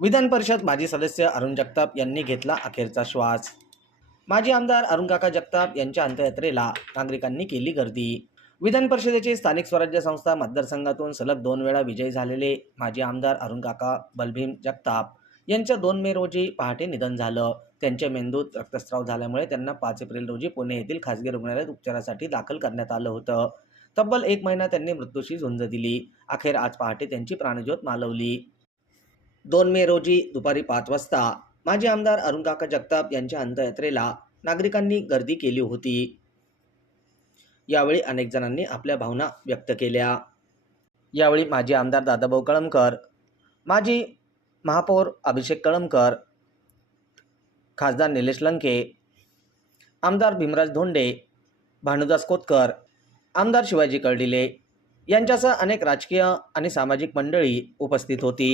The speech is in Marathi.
विधान परिषद माजी सदस्य अरुण जगताप यांनी घेतला अखेरचा श्वास. माजी आमदार अरुणकाका जगताप यांच्या अंत्ययात्रेला नागरिकांनी केली गर्दी. विधान परिषदेचे स्थानिक स्वराज्य संस्था मतदारसंघातून सलग दोन वेळा विजयी झालेले माजी आमदार अरुण काका बलभीम जगताप यांच्या दोन मे रोजी पहाटे निधन झालं. त्यांच्या मेंदूत रक्तस्राव झाल्यामुळे त्यांना पाच एप्रिल रोजी पुणे येथील खासगी रुग्णालयात उपचारासाठी दाखल करण्यात आलं होतं. तब्बल एक महिना त्यांनी मृत्यूशी झुंज दिली. अखेर आज पहाटे त्यांची प्राणज्योत मालवली. दोन मे रोजी दुपारी पाच वाजता माजी आमदार अरुणकाका जगताप यांच्या अंत्ययात्रेला नागरिकांनी गर्दी केली होती. यावेळी अनेक जणांनी आपल्या भावना व्यक्त केल्या. यावेळी माजी आमदार दादाभाऊ कळमकर माजी महापौर अभिषेक कळमकर खासदार निलेश लंके आमदार भीमराज धोंडे भानुदास कोतकर आमदार शिवाजी कळडिले यांच्यासह अनेक राजकीय आणि सामाजिक मंडळी उपस्थित होती.